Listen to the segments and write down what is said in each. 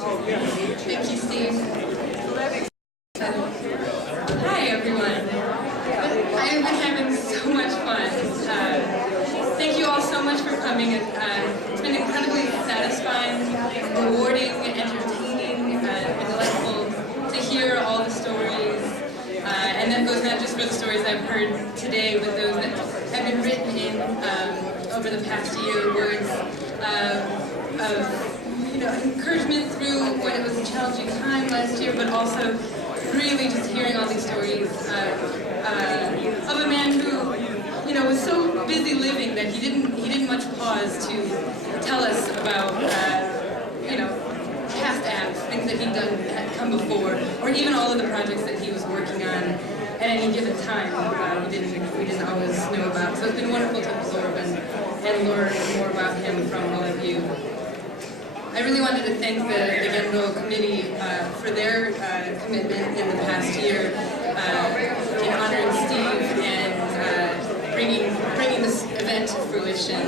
Thank you, Steve. Hi, everyone. I have been having so much fun. Thank you all so much for coming. It's been incredibly satisfying, rewarding, entertaining, and delightful to hear all the stories. And that goes not just for the stories I've heard today, but those that have been written in over the past year, words of encouragement through when it was a challenging time last year, but also really just hearing all these stories of a man who was so busy living that he didn't much pause to tell us about past acts, things that he'd done had come before, or even all of the projects that he was working on at any given time. We didn't always know about. So it's been wonderful to absorb and learn more about him from all of you. I really wanted to thank the Jun2 committee for their commitment in the past year in honoring Steve and bringing this event to fruition.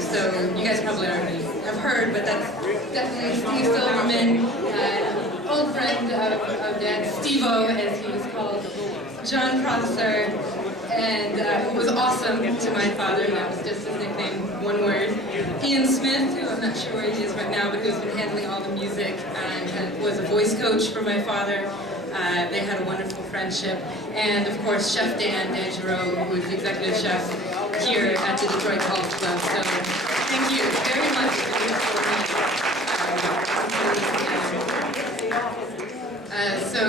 So you guys probably already have heard, but that's definitely Steve Silverman, old friend of Dad, Steve-O as he was called, John Prosser, and who was awesome to my father, and that was just his nickname, one word. Ian Smith, who I'm not sure where he is right now, but who's been handling all the music and was a voice coach for my father. They had a wonderful friendship. And of course, Chef Dan Giroux, who is the executive chef here at the Detroit College Club. So thank you very much for your support. So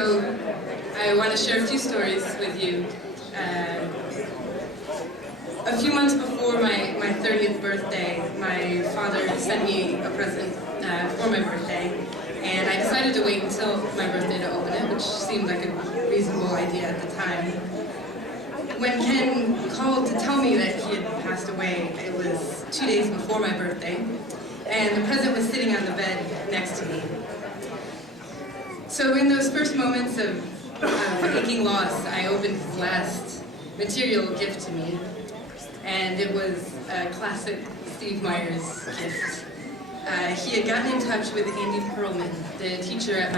I want to share a few stories with you. A few months before my 30th birthday, my father sent me a present for my birthday, and I decided to wait until my birthday to open it, which seemed like a reasonable idea at the time. When Ken called to tell me that he had passed away, it was 2 days before my birthday, and the present was sitting on the bed next to me. So in those first moments of aching loss, I opened his last material gift to me, and it was a classic Steve Myers gift. He had gotten in touch with Andy Perlman, the teacher at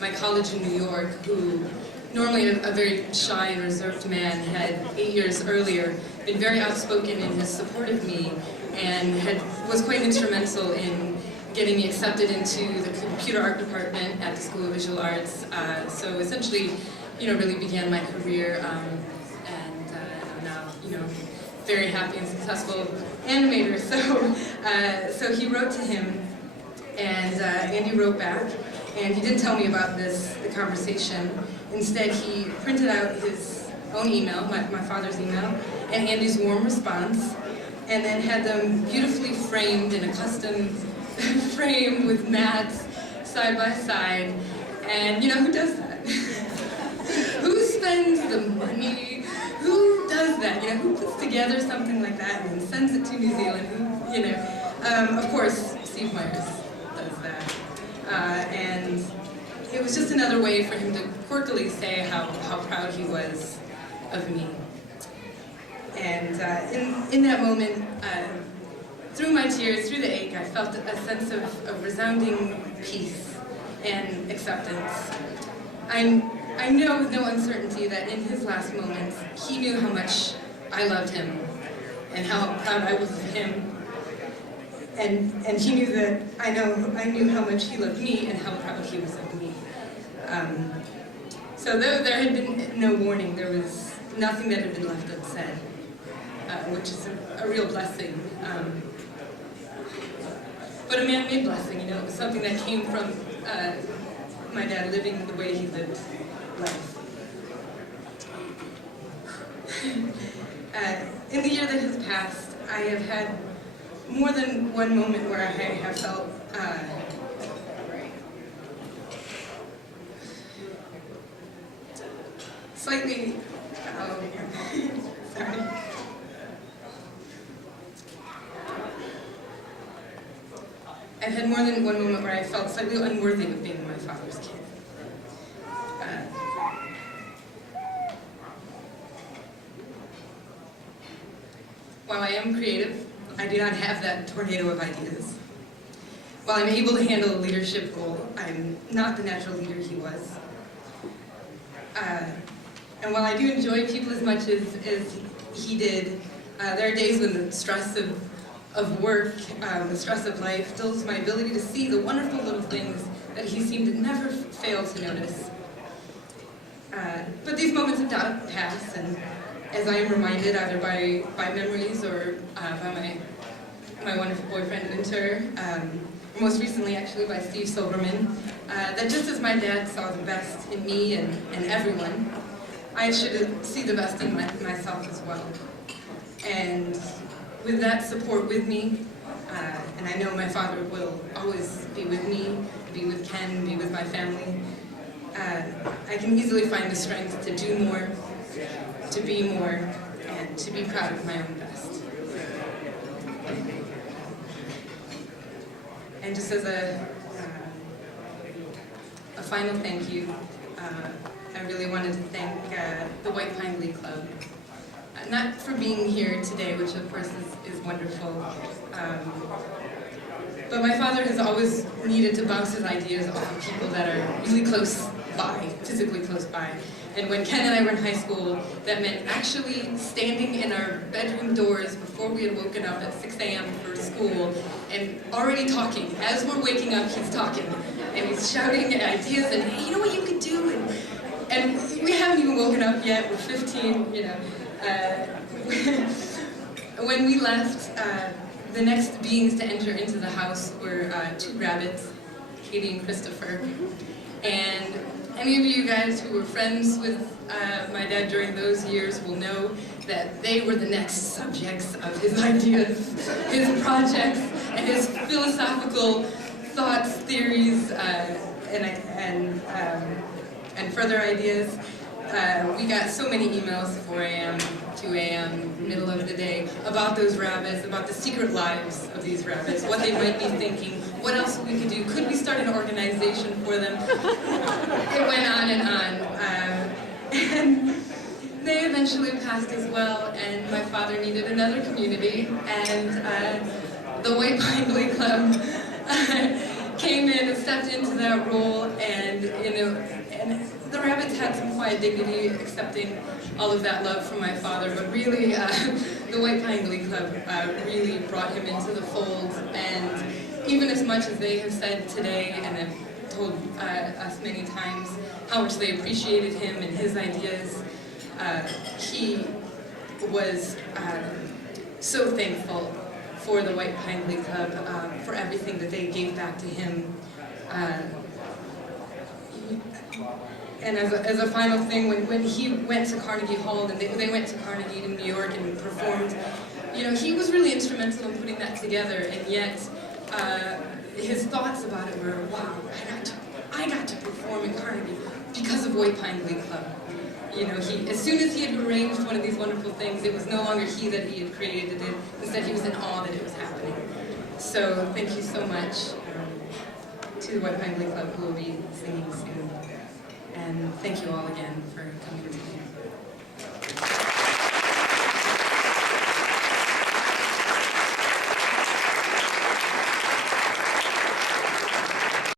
my college in New York, who, normally a very shy and reserved man, had 8 years earlier been very outspoken in his support of me, and was quite instrumental in getting me accepted into the computer art department at the School of Visual Arts. So essentially, really began my career, and I'm now, very happy and successful animator. So he wrote to him, and Andy wrote back, and he didn't tell me about the conversation. Instead, he printed out his own email, my father's email, and Andy's warm response, and then had them beautifully framed in a custom frame with mats side by side. And who does that? Who spends the money? Who does that? Who puts together something like that and sends it to New Zealand? Of course, Steve Myers does that. And it was just another way for him to quirkily say how proud he was of me. And in that moment, through my tears, through the ache, I felt a sense of resounding peace and acceptance. I know with no uncertainty that in his last moments, he knew how much I loved him and how proud I was of him. And he knew that I knew how much he loved me and how proud he was of me. So though there had been no warning, there was nothing that had been left unsaid, which is a real blessing. But a man-made blessing, it was something that came from my dad living the way he lived life. In the year that has passed, I have had more than one moment where I have felt slightly, sorry. I've had more than one moment where I felt slightly unworthy of being my father's kid. While I am creative, I do not have that tornado of ideas. while I'm able to handle a leadership role, I'm not the natural leader he was. And while I do enjoy people as much as he did, there are days when the stress of work, the stress of life, dulls my ability to see the wonderful little things that he seemed to never fail to notice. But these moments of doubt pass, and as I am reminded either by memories or by my wonderful boyfriend Jun2, or most recently actually by Steve Silverman, that just as my dad saw the best in me and everyone, I should see the best in myself as well. And with that support with me, and I know my father will always be with me, be with Ken, be with my family, I can easily find the strength to do more, to be more, and to be proud of my own best. And just as a final thank you, I really wanted to thank the White Pine Glee Club. Not for being here today, which of course is wonderful, but my father has always needed to bounce his ideas off of people that are really close by, physically close by. And when Ken and I were in high school, that meant actually standing in our bedroom doors before we had woken up at 6 a.m. for school and already talking. As we're waking up, he's talking. And he's shouting ideas and, hey, you know what you could do? And we haven't even woken up yet. We're 15, you know. When we left, the next beings to enter into the house were 2 rabbits, Katie and Christopher. And any of you guys who were friends with my dad during those years will know that they were the next subjects of his ideas, his projects, and his philosophical thoughts, theories, and further ideas. We got so many emails, 4 a.m., 2 a.m., middle of the day, about those rabbits, about the secret lives of these rabbits, what they might be thinking, what else we could do, could we start an organization for them? It went on and on. And they eventually passed as well, and my father needed another community, and the White Pine Glee Club came in and stepped into that role, and the rabbits had some quiet dignity accepting all of that love from my father, but really the White Pine Glee Club really brought him into the fold, and even as much as they have said today and have told us many times how much they appreciated him and his ideas, he was so thankful for the White Pine Glee Club, for everything that they gave back to him. And as a final thing, when he went to Carnegie Hall, and they went to Carnegie in New York and performed, you know, he was really instrumental in putting that together, and yet his thoughts about it were, wow, I got to perform in Carnegie because of White Pine Glee Club. You know, as soon as he had arranged one of these wonderful things, it was no longer he that he had created it. Instead, he was in awe that it was happening. So thank you so much to the White Pine Glee Club, who will be singing soon. And thank you all again for coming today.